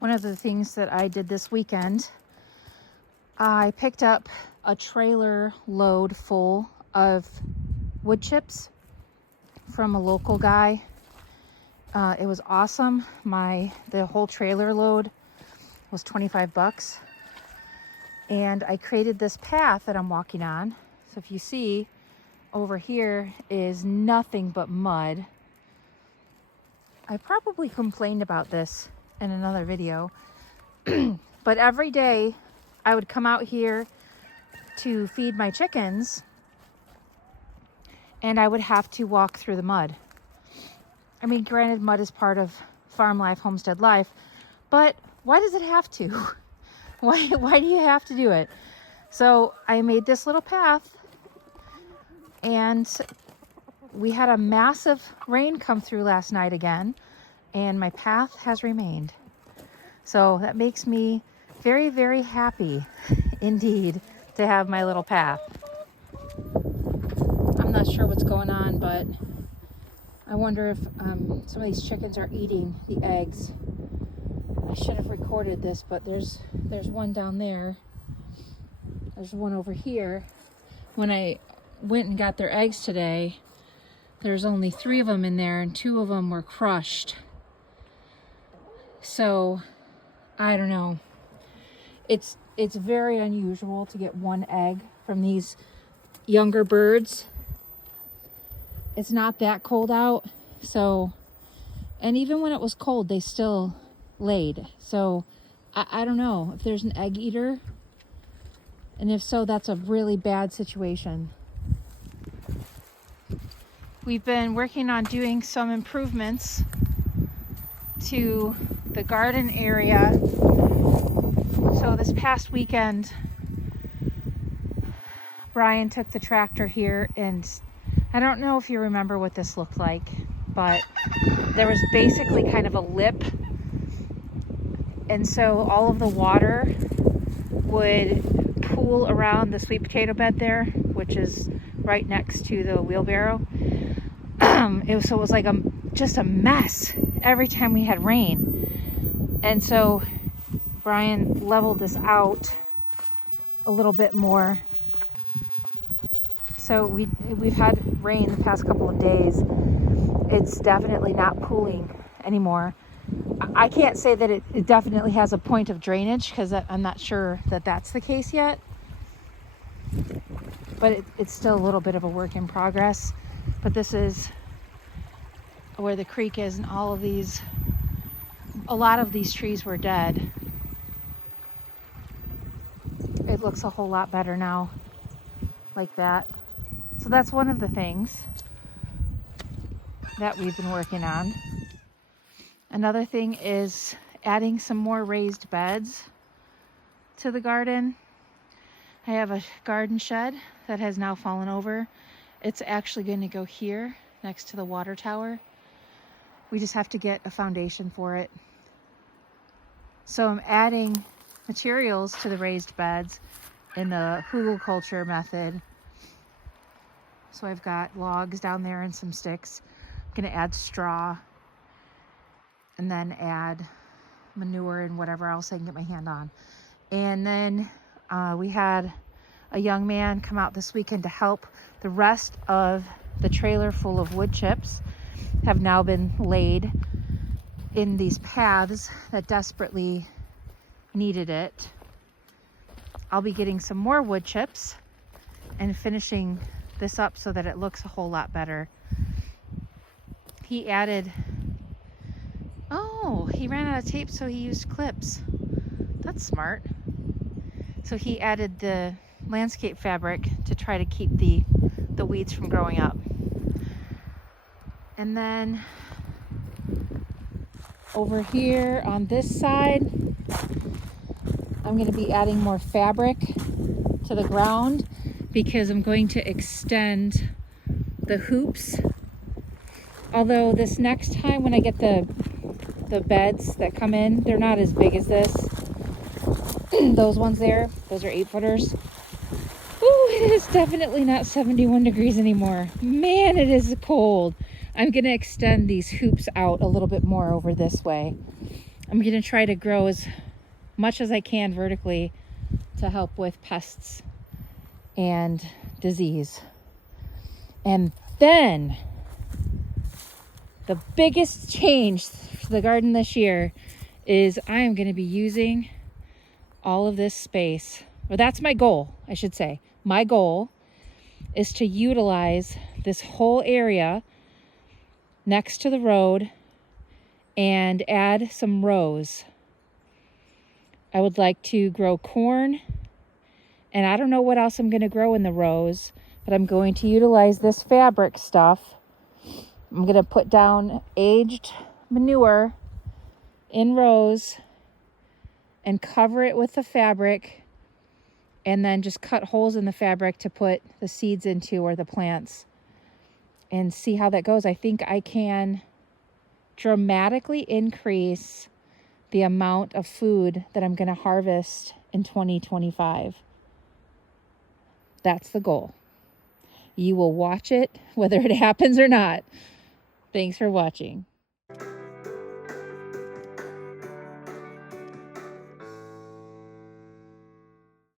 One of the things that I did this weekend, I picked up a trailer load full of wood chips from a local guy. It was awesome. The whole trailer load was 25 bucks. And I created this path that I'm walking on. So if you see, over here is nothing but mud. I probably complained about this in another video, but every day I would come out here to feed my chickens and I would have to walk through the mud. I mean, granted, mud is part of farm life, homestead life, but why does it have to? Why do you have to do it? So I made this little path, and we had a massive rain come through last night again, and my path has remained. So that makes me very, very happy indeed to have my little path. I'm not sure what's going on, but I wonder if some of these chickens are eating the eggs. I should have recorded this, but there's one down there. There's one over here. When I went and got their eggs today, there's only 3 of them in there and 2 of them were crushed. So I don't know. It's very unusual to get 1 egg from these younger birds. It's not that cold out, so, and even when it was cold, they still laid. So I don't know if there's an egg eater, and if so, that's a really bad situation. We've been working on doing some improvements to the garden area. So this past weekend, Brian took the tractor here, and I don't know if you remember what this looked like, but there was basically kind of a lip. And so all of the water would pool around the sweet potato bed there, which is right next to the wheelbarrow. So it was like just a mess every time we had rain. And so Brian leveled this out a little bit more. So we've had rain the past couple of days. It's definitely not pooling anymore. I can't say that it definitely has a point of drainage, because I'm not sure that that's the case yet. But it's still a little bit of a work in progress. But this is where the creek is, and a lot of these trees were dead. It looks a whole lot better now, like that. So that's one of the things that we've been working on. Another thing is adding some more raised beds to the garden. I have a garden shed that has now fallen over. It's actually going to go here next to the water tower. We just have to get a foundation for it. So I'm adding materials to the raised beds in the hugelkultur method. So I've got logs down there and some sticks. I'm going to add straw, and then add manure and whatever else I can get my hand on. And then we had a young man come out this weekend to help. The rest of the trailer full of wood chips have now been laid in these paths that desperately needed it. I'll be getting some more wood chips and finishing this up so that it looks a whole lot better. He ran out of tape, so he used clips. That's smart. So he added the landscape fabric to try to keep the weeds from growing up. And then over here on this side, I'm going to be adding more fabric to the ground, because I'm going to extend the hoops. Although this next time when I get the beds that come in, they're not as big as this. Those ones there, those are 8-footers. Ooh, it is definitely not 71 degrees anymore. Man, it is cold. I'm going to extend these hoops out a little bit more over this way. I'm going to try to grow as much as I can vertically to help with pests and disease. And then the biggest change for the garden this year is I am going to be using all of this space. Well, that's my goal, I should say. My goal is to utilize this whole area next to the road and add some rows. I would like to grow corn, and I don't know what else I'm going to grow in the rows, but I'm going to utilize this fabric stuff. I'm going to put down aged manure in rows and cover it with the fabric, and then just cut holes in the fabric to put the seeds into, or the plants, and see how that goes. I think I can dramatically increase the amount of food that I'm going to harvest in 2025. That's the goal. You will watch it whether it happens or not. Thanks for watching.